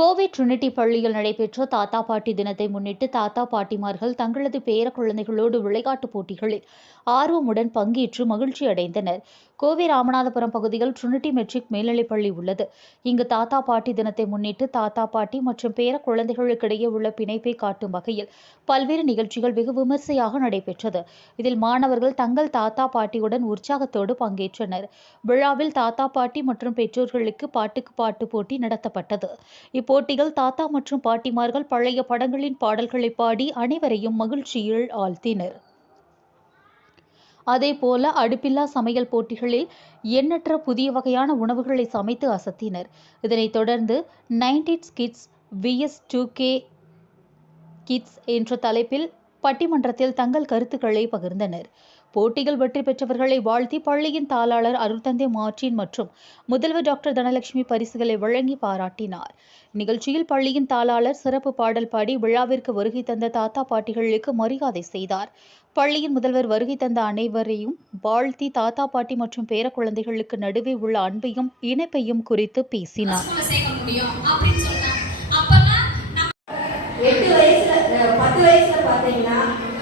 Kovai Trinity பள்ளியில் நடைபெற்ற தாத்தா பாட்டி தினத்தை முன்னிட்டு தாத்தா பாட்டிமார்கள் தங்களது பேர குழந்தைகளோடு விளையாட்டுப் போட்டிகளில் ஆர்வமுடன் பங்கேற்று மகிழ்ச்சி அடைந்தனர் கோவை ராமநாதபுரம் பகுதியில் ட்ரினிட்டி மெட்ரிக் மேல்நிலைப்பள்ளி உள்ளது. இங்கு தாத்தா பாட்டி தினத்தை முன்னிட்டு தாத்தா பாட்டி மற்றும் பேர குழந்தைகளுக்கிடையே உள்ள பிணைப்பை காட்டும் வகையில் பல்வேறு நிகழ்ச்சிகள் வெகு விமர்சையாக நடைபெற்றது. இதில் மாணவர்கள் தங்கள் தாத்தா பாட்டியுடன் உற்சாகத்தோடு பங்கேற்றனர். விழாவில் தாத்தா பாட்டி மற்றும் பெற்றோர்களுக்கு பாட்டுக்கு பாட்டு போட்டி நடத்தப்பட்டது. இப்போட்டியில் தாத்தா மற்றும் பாட்டிமார்கள் பழைய படங்களின் பாடல்களை பாடி அனைவரையும் மகிழ்ச்சியில் ஆழ்த்தினர். அதே போல அடுப்பில்லா சமையல் போட்டிகளில் எண்ணற்ற புதிய வகையான உணவுகளை சமைத்து அசத்தினர். இதனைத் தொடர்ந்து nineties kids V S two K kids என்ற தலைப்பில் பட்டிமன்றத்தில் தங்கள் கருத்துக்களை பகிர்ந்தனர். போட்டிகள் வெற்றி பெற்றவர்களை வாழ்த்தி பள்ளியின் தாளாளர் அருள்தந்தை மார்டின் மற்றும் முதல்வர் டாக்டர் தனலட்சுமி பரிசுகளை வழங்கி பாராட்டினார். நிகழ்ச்சியில் பள்ளியின் தாளாளர் சிறப்பு பாடல் பாடி விழாவிற்கு வருகை தந்த தாத்தா பாட்டிகளுக்கு மரியாதை செய்தார். பள்ளியின் முதல்வர் வருகை தந்த அனைவரையும் வாழ்த்தி தாத்தா பாட்டி மற்றும் பேர குழந்தைகளுக்கு நடுவே உள்ள அன்பையும் இணைப்பையும் குறித்து பேசினார். எட்டு வயசுல பத்து வயசுல பாத்தீங்கன்னா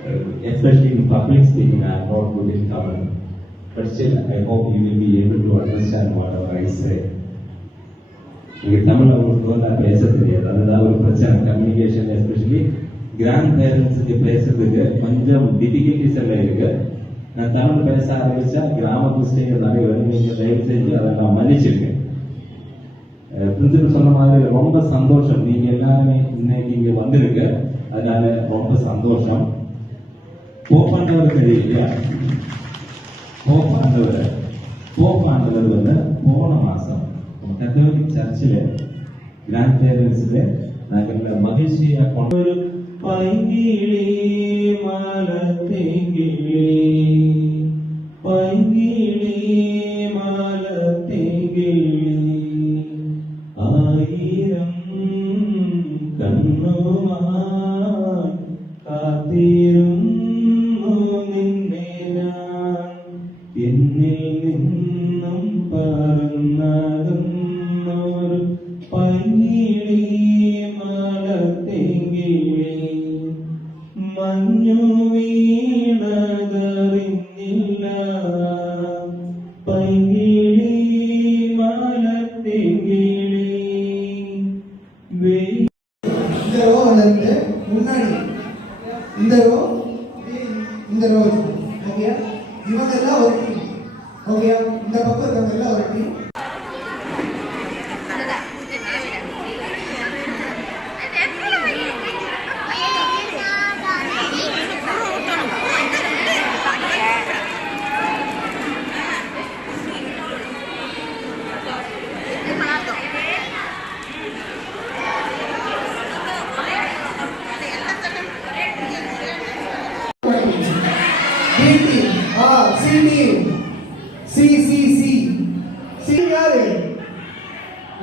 Uh, especially in public speaking, I am not good in Tamil. But still, I hope you will be able to understand whatever I say. இங்க தமிழ் அவங்களுக்கு வந்து நான் பேச தெரியாது. அதுதான் ஒரு பிரச்சனை. கம்யூனிகேஷன் எஸ்பெஷலி கிராண்ட் பேரண்ட்ஸுக்கு பேசுறதுக்கு கொஞ்சம் டிஃபிகல்டிஸ் எல்லாம் இருக்கு. நான் தமிழ் பேச ஆரம்பிச்சா கிராம புஸ்தகம் நிறைய வரும் தயவு செஞ்சு அதை நான் மன்னிச்சிருக்கேன். பிரின்சிபல் சொன்ன மாதிரி ரொம்ப சந்தோஷம். நீங்க எல்லாருமே இன்னைக்கு இங்க வந்திருக்கு. அதனால ரொம்ப சந்தோஷம். പോപ്പാണ്ടവർ കഴിയില്ല. പോപ്പാണ്ടവർ പോപ്പാണ്ടവർ വന്ന് പോണ മാസം കത്തോലിക് ചർച്ചിലെ ഗ്രാൻഡ് പേരൻസിലെ നഗരിലെ മഹിഷിയ കൊണ്ടൊരു പൈകിളി മലത്തിങ്കിളി. പൈകി இந்த ரோ இந்த ரோ ஓகே இவங்க எல்லாம் ஒரு டீம் ஓகே இந்த பக்கம் இருக்கவங்க எல்லாம் ஒரு டீம்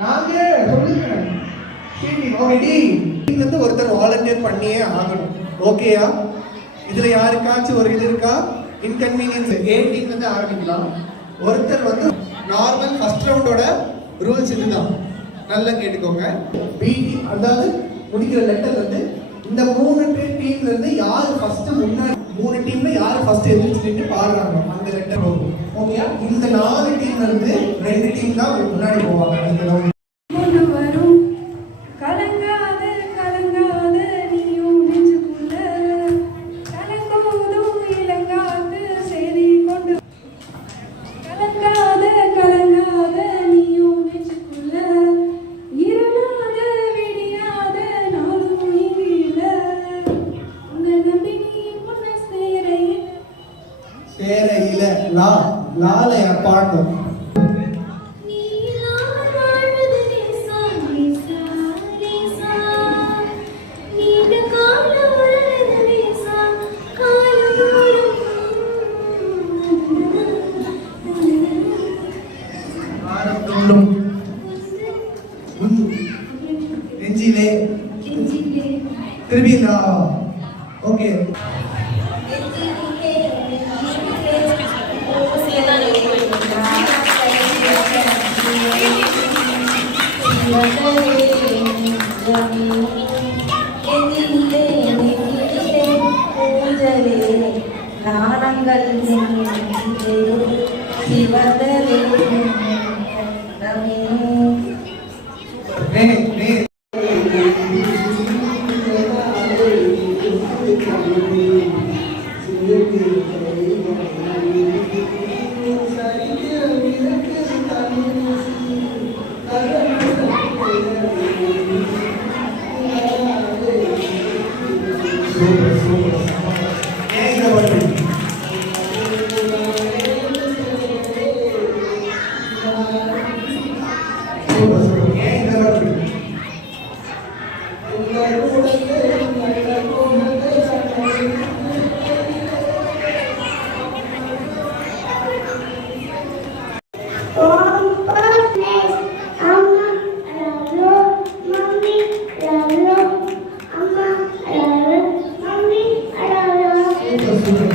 நாங்க சொல்லுங்க சி வந்து ஒருத்தர் வாலண்டியர் பண்ணியே ஆகணும். ஓகேயா இதுல யாருக்காச்சும் ஒரு இது இருக்கா? இன்கன்வீனியன்ஸ் ஏ டீம் வந்து ஆரம்பிக்கலாம்? ஒருத்தர் வந்து நார்மல் ஃபர்ஸ்ட் ரவுண்டோட ரூல்ஸ் இதுதான். நல்லா கேட்டுக்கோங்க. பிடி அதாவது முடிக்கிற லெட்டர் வந்து இந்த மூணு பேர் டீம்ல இருந்து யார் ஃபர்ஸ்ட் முன்னாடி மூணு டீம்ல யார் ஃபர்ஸ்ட் எதிர்த்து பாடுறாங்க அந்த லெட்டர் ஓகேயா இந்த நாலு டீம் வந்து ரெண்டு டீம் தான் முன்னாடி போவாங்க. திரும்பிங்களா ஓகே நாணங்கள் Thank you.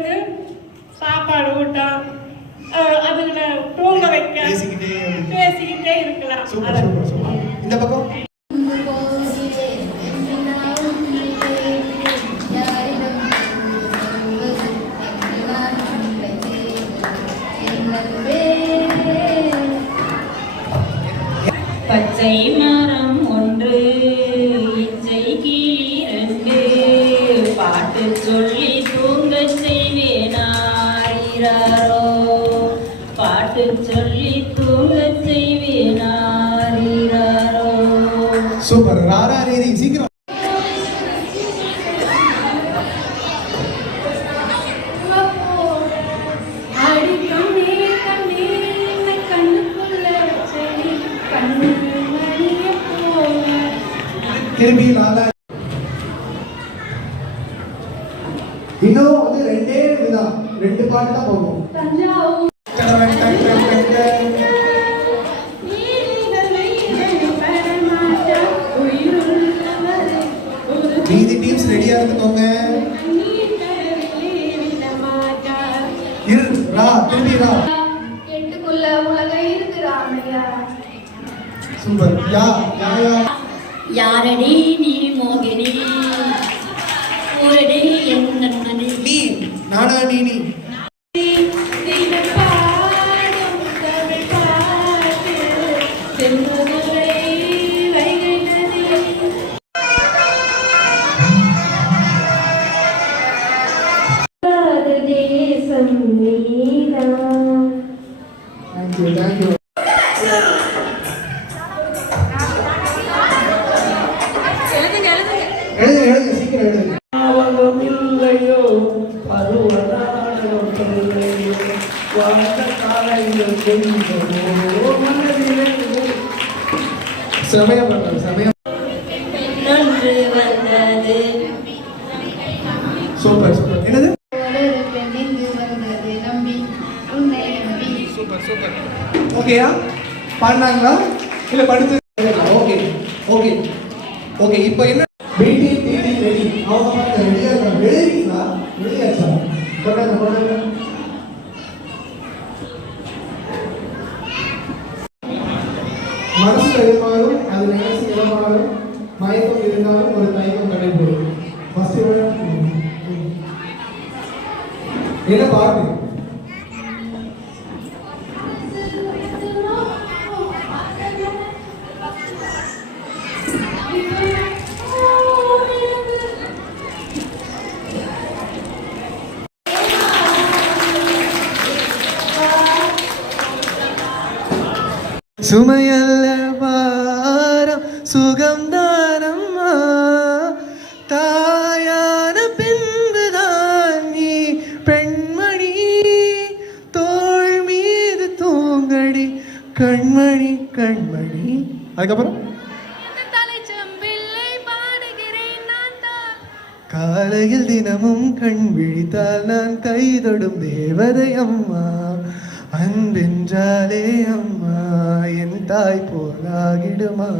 அதுங்களுக்கு சாப்பாடு ஊட்டம் அதுங்களை தூங்க வைக்க பேசிக்கிட்டே இருக்கலாம். இந்த பக்கம்? யாரா நீ சீக்கிரம். திரும்பி லாலா இன்னும் வந்து ரெண்டே இதுதான் ரெண்டு பாட்டு தான் போகும். தஞ்சாவூர் சூப்பர் யா யா யாரடி? சூப்பர் சூப்பர் என்னது ஓகேயா பாடினாங்களா இல்லை படுத்து ஓகே ஓகே ஓகே இப்போ என்ன பெருமாளும் அது நினைச்சு இளமாலும் மயக்கம் இருந்தாலும் ஒரு தயக்கம் நடைபெறும் ஃபர்ஸ்ட் என்ன பாட்டு? சுமையல் கண்மணி கண்மணி. அதுக்கப்புறம்? காலையில் தினமும் கண் விழித்தால் நான் கைதொடும் தேவதை அம்மா. அன்பென்றாலே அம்மா என் தாய் போலாகிடுமா.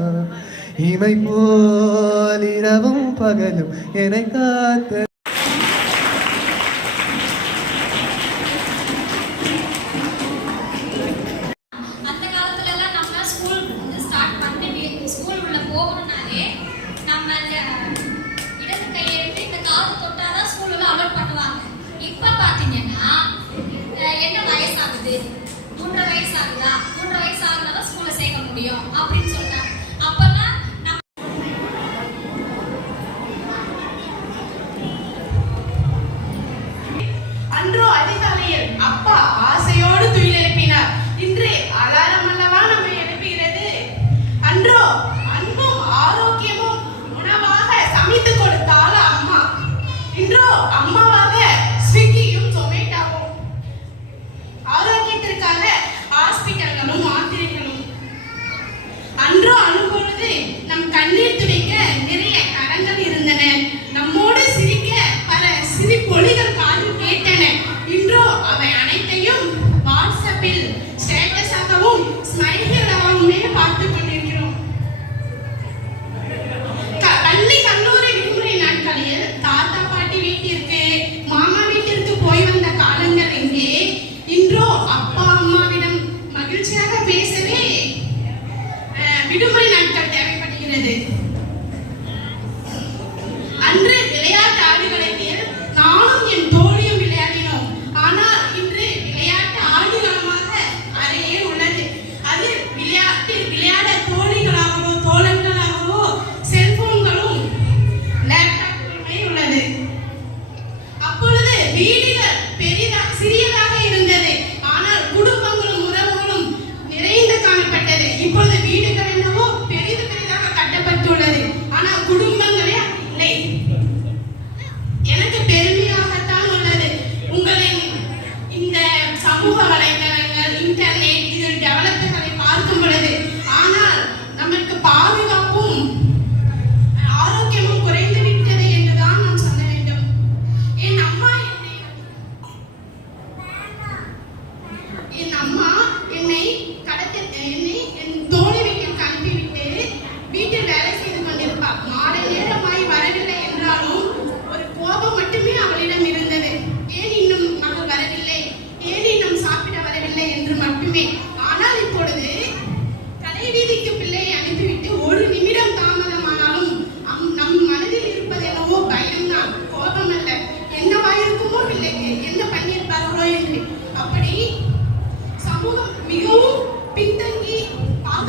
இமை போல் இரவும் பகலும் என்னை காத்த இப்ப பாத்தீங்கன்னா என்ன வயசாகுது? மூன்றரை வயசு வயசாகுதா? மூன்றரை வயசாகுதான் ஸ்கூல்ல சேர்க்க முடியும் அப்படின்னு சொல்றாங்க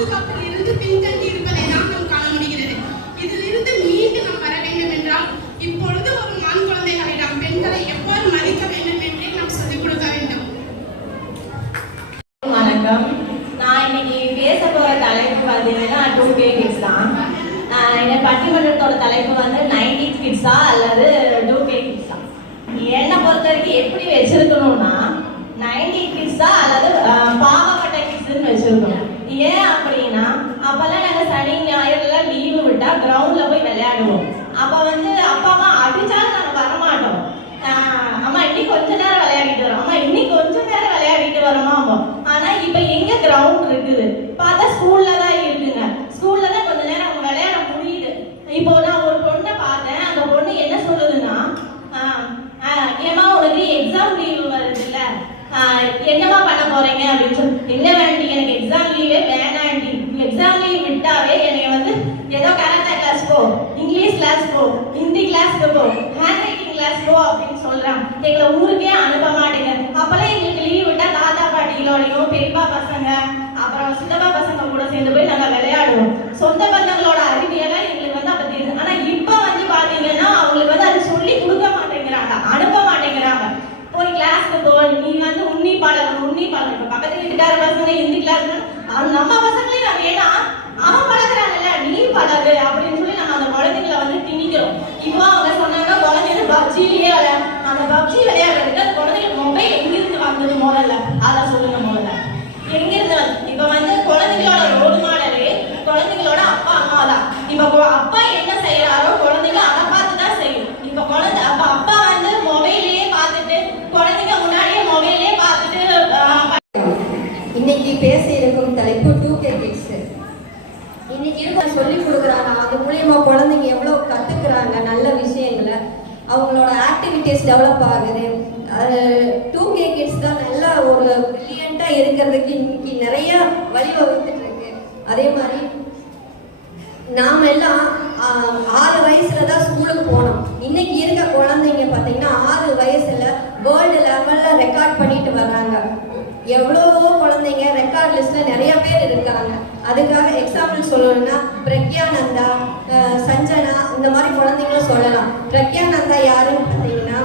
Africa இப்ப பக்கத்து பசங்க ஹிந்தி கிளாஸ் நம்ம பசங்களே நம்ம ஏன்னா அவன் பழகுறாங்கல்ல நீ பழகு அப்படின்னு சொல்லி நம்ம அந்த குழந்தைங்களை வந்து திணிக்கிறோம். இப்போ அவங்க சொன்னாங்க குழந்தைங்க பப்ஜிலேயே விளையாடு அந்த பப்ஜி விளையாடுறதுக்கு அந்த குழந்தைங்க மொபைல் எங்கிருந்து வந்தது முதல்ல? அதை சொல்லுங்க முதல்ல. எங்கிருந்து வந்து வந்து குழந்தைங்களோட ரோல் மாடலு குழந்தைங்களோட அப்பா அம்மா தான் இப்போ அப்பா என்ன செய்யறாரோ குழந்தைங்க அதை பார்த்து தான் செய்யும் இப்ப குழந்தை அப்ப அப்பா வந்து மொபைல்லயே பார்த்துட்டு குழந்தைங்க முன்னாடியே மொபைல்லயே பார்த்துட்டு ஆஹ், இன்னைக்கு இருக்கும் தலைப்பு டூ கே கிட்ஸ் இன்னைக்கு இருக்க சொல்லி கொடுக்குறாங்க. அது மூலயமா குழந்தைங்க எவ்வளோ கற்றுக்குறாங்க நல்ல விஷயங்களை. அவங்களோட ஆக்டிவிட்டிஸ் டெவலப் ஆகுது. டூ கே கிட்ஸ் தான் நல்ல ஒரு பிரில்லியண்ட்டாக இருக்கிறதுக்கு இன்னைக்கு நிறைய வழிவகுத்துட்டு இருக்கு அதே மாதிரி நாம எல்லாம் ஆறு வயசுல தான் ஸ்கூலுக்கு போனோம். இன்னைக்கு இருக்க குழந்தைங்க பார்த்தீங்கன்னா ஆறு வயசுல வேர்ல்டு லெவல்ல ரெக்கார்ட் பண்ணிட்டு வர்றாங்க. எவ்வளவோ குழந்தைங்க ரெக்கார்ட் லிஸ்ட்ல நிறைய பேர் இருக்காங்க. அதுக்காக எக்ஸாம்பிள் சொல்லணும்னா பிரக்யானந்தா சஞ்சனா இந்த மாதிரி குழந்தைங்களும் சொல்லலாம். பிரக்யானந்தா யாருன்னு பார்த்தீங்கன்னா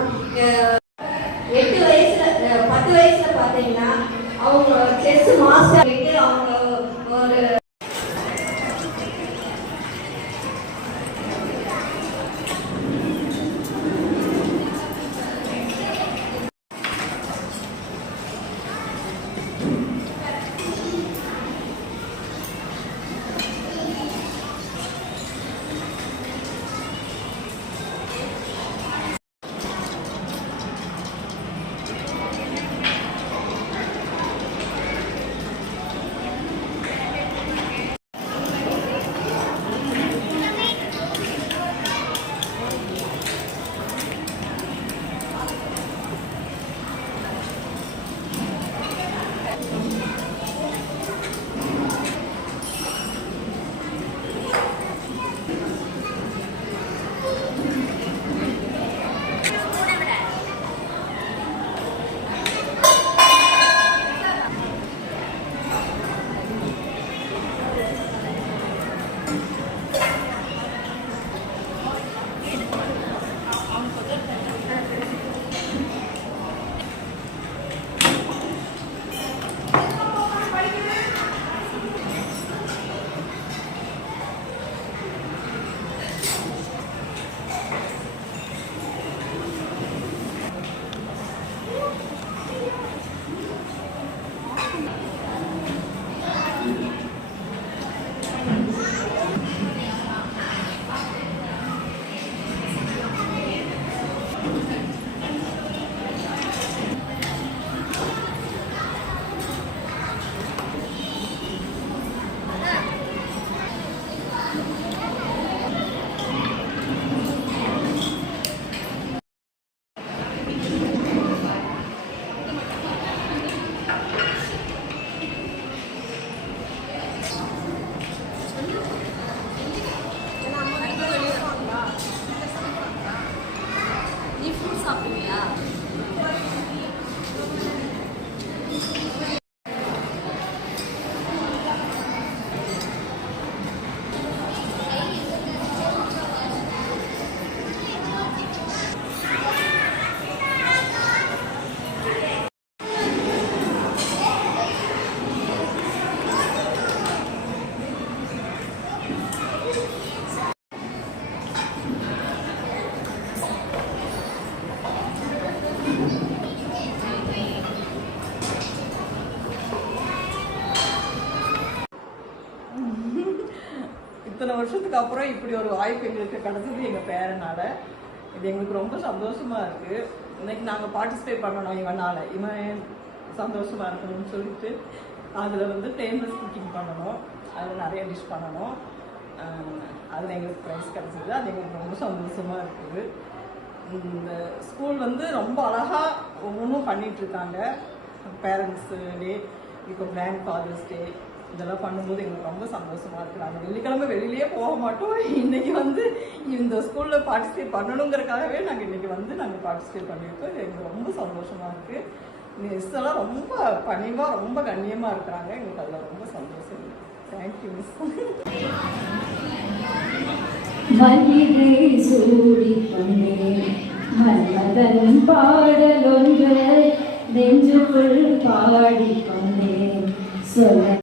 வருஷத்துக்கு அப்புறம் இப்படி ஒரு வாய்ப்பு எங்களுக்கு கிடைச்சது எங்க பேரனால. இது எங்களுக்கு ரொம்ப சந்தோஷமா இருக்கு. இன்னைக்கு நாங்க பார்ட்டிசிபேட் பண்ணணும் இவனால. இவன் சந்தோஷமா இருக்கணும்னு சொல்லிட்டு அதுல வந்து ஃபேமஸ் குக்கிங் பண்ணணும். அதுல நிறைய டிஷ் பண்ணணும். அதில் எங்களுக்கு ப்ரைஸ் கிடச்சிது. அது எங்களுக்கு ரொம்ப சந்தோஷமாக இருக்குது இந்த ஸ்கூல் வந்து ரொம்ப அழகா ஒவ்வொன்றும் பண்ணிகிட்ருக்காங்க பேரண்ட்ஸு டே இப்போ கிராண்ட் ஃபாதர்ஸ் டே இதெல்லாம் பண்ணும்போது எங்களுக்கு ரொம்ப சந்தோஷமா இருக்கு. நாங்கள் வெள்ளிக்கிழமை வெளியிலேயே போக மாட்டோம். இன்னைக்கு வந்து இந்த ஸ்கூலில் பார்ட்டிசிபேட் பண்ணணுங்கிறக்காகவே நாங்கள் இன்னைக்கு வந்து நாங்கள் பார்ட்டிசிபேட் பண்ணியிருக்கோம். எங்களுக்கு ரொம்ப சந்தோஷமா இருக்கு. மிஸ் எல்லாம் ரொம்ப பணிவாக ரொம்ப கண்ணியமாக இருக்கிறாங்க. எங்களுக்கு அதில் ரொம்ப சந்தோஷம். தேங்க்யூ மிஸ் மல்லிகை சூடி மன்மதன் பாடலொன்று நெஞ்சுக்குள் பாடிக்கொண்டேன் சொல்ல